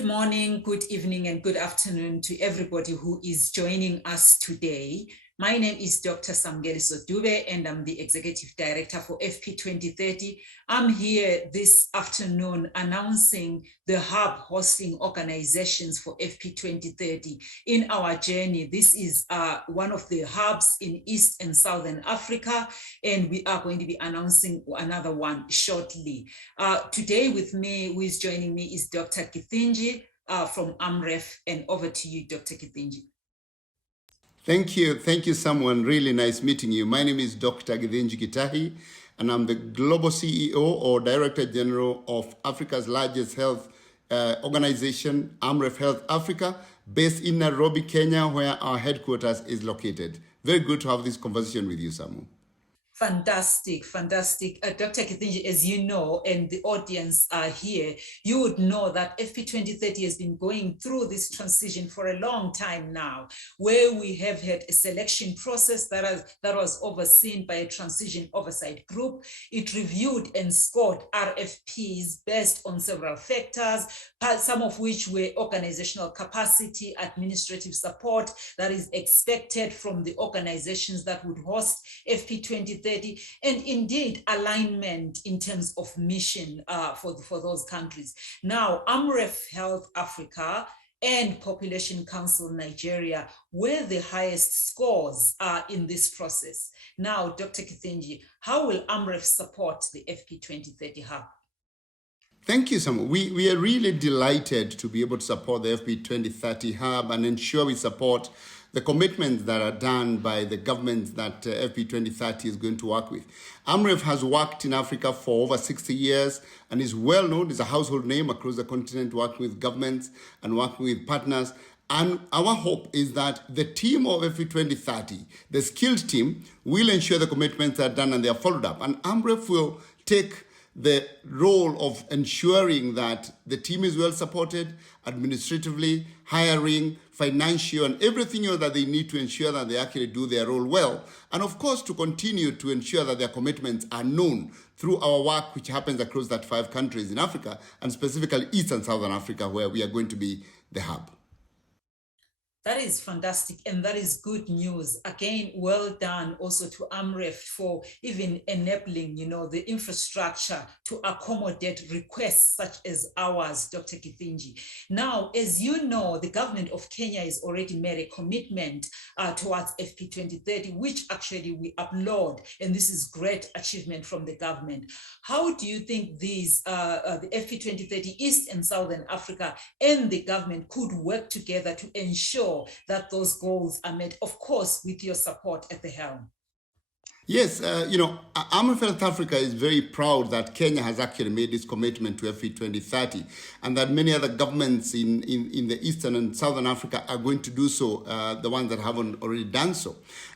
Good morning, good evening, and good afternoon to everybody who is joining us today. My name is Dr. Samgeli Sodube, and I'm the Executive Director for FP2030. I'm here this afternoon announcing the hub hosting organizations for FP2030 in our journey. This is one of the hubs in East and Southern Africa, and we are going to be announcing another one shortly. Today with me, who is joining me, is Dr. Kithinji from AMREF, and over to you, Dr. Kithinji. Thank you, someone. Really nice meeting you. My name is Dr. Kithinji Kitahi, and I'm the Global CEO or Director General of Africa's largest health organization, AMREF Health Africa, based in Nairobi, Kenya, where our headquarters is located. Very good to have this conversation with you, Samu. Fantastic. Dr. Kithinji, as you know, and the audience are here, you would know that FP2030 has been going through this transition for a long time now, where we have had a selection process that was overseen by a transition oversight group. It reviewed and scored RFPs based on several factors, some of which were organizational capacity, administrative support that is expected from the organizations that would host FP2030, and indeed alignment in terms of mission for those countries. Now, AMREF Health Africa and Population Council Nigeria were the highest scores in this process. Now, Dr. Kithinji, how will AMREF support the FP2030 Hub? Thank you, Samu. We are really delighted to be able to support the FP2030 Hub and ensure we support the commitments that are done by the governments that FP2030 is going to work with. AMREF has worked in Africa for over 60 years and is well known, is a household name across the continent, working with governments and working with partners. And our hope is that the team of FP2030, the skilled team, will ensure the commitments are done and they are followed up. And AMREF will take the role of ensuring that the team is well supported administratively, hiring, financial, and everything else that they need to ensure that they actually do their role well. And of course, to continue to ensure that their commitments are known through our work, which happens across that 5 countries in Africa, and specifically East and Southern Africa, where we are going to be the hub. That is fantastic, and that is good news. Again, well done also to AMREF for even enabling, the infrastructure to accommodate requests such as ours, Dr. Kithinji. Now, as you know, the government of Kenya has already made a commitment towards FP2030, which actually we applaud, and this is great achievement from the government. How do you think these, the FP2030 East and Southern Africa and the government could work together to ensure that those goals are met, of course, with your support at the helm? Yes, AMREF Health Africa is very proud that Kenya has actually made this commitment to FP2030 and that many other governments in the Eastern and Southern Africa are going to do so, the ones that haven't already done so.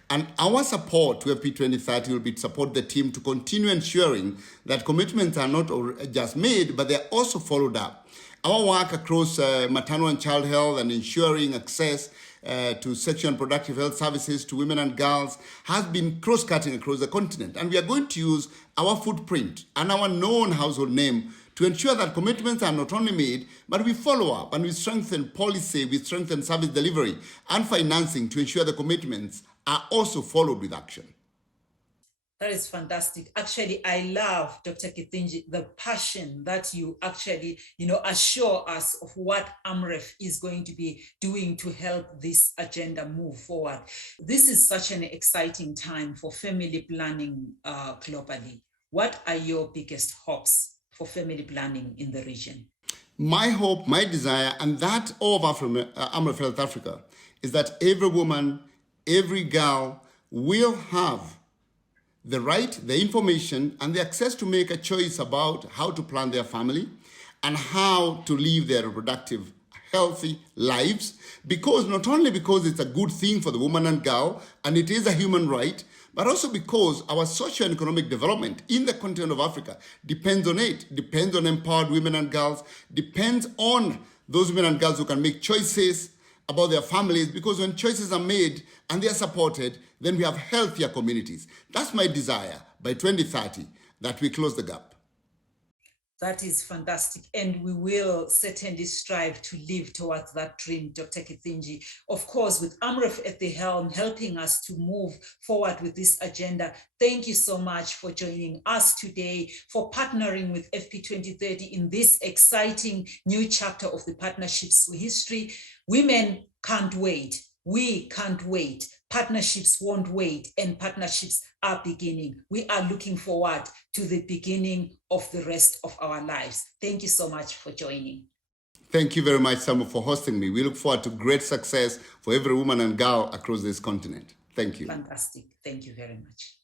And our support to FP2030 will be to support the team to continue ensuring that commitments are not just made, but they're also followed up. Our work across maternal and child health and ensuring access to sexual and reproductive health services to women and girls has been cross-cutting across the continent. And we are going to use our footprint and our known household name to ensure that commitments are not only made, but we follow up and we strengthen policy, we strengthen service delivery and financing to ensure the commitments are also followed with action. That is fantastic. Actually, I love, Dr. Kithinji, the passion that you actually, assure us of what AMREF is going to be doing to help this agenda move forward. This is such an exciting time for family planning globally. What are your biggest hopes for family planning in the region? My hope, my desire, and that of AMREF Health Africa is that every woman, every girl will have the right, the information, and the access to make a choice about how to plan their family and how to live their reproductive, healthy lives. Because not only because it's a good thing for the woman and girl, and it is a human right, but also because our social and economic development in the continent of Africa depends on it, depends on empowered women and girls, depends on those women and girls who can make choices about their families, because when choices are made and they are supported, then we have healthier communities. That's my desire by 2030, that we close the gap. That is fantastic. And we will certainly strive to live towards that dream, Dr. Kithinji. Of course, with Amref at the helm, helping us to move forward with this agenda. Thank you so much for joining us today, for partnering with FP 2030 in this exciting new chapter of the partnerships history. Women can't wait. We can't wait. Partnerships won't wait, and partnerships are beginning. We are looking forward to the beginning of the rest of our lives. Thank you so much for joining. Thank you very much, Samu, for hosting me. We look forward to great success for every woman and girl across this continent. Thank you. Fantastic. Thank you very much.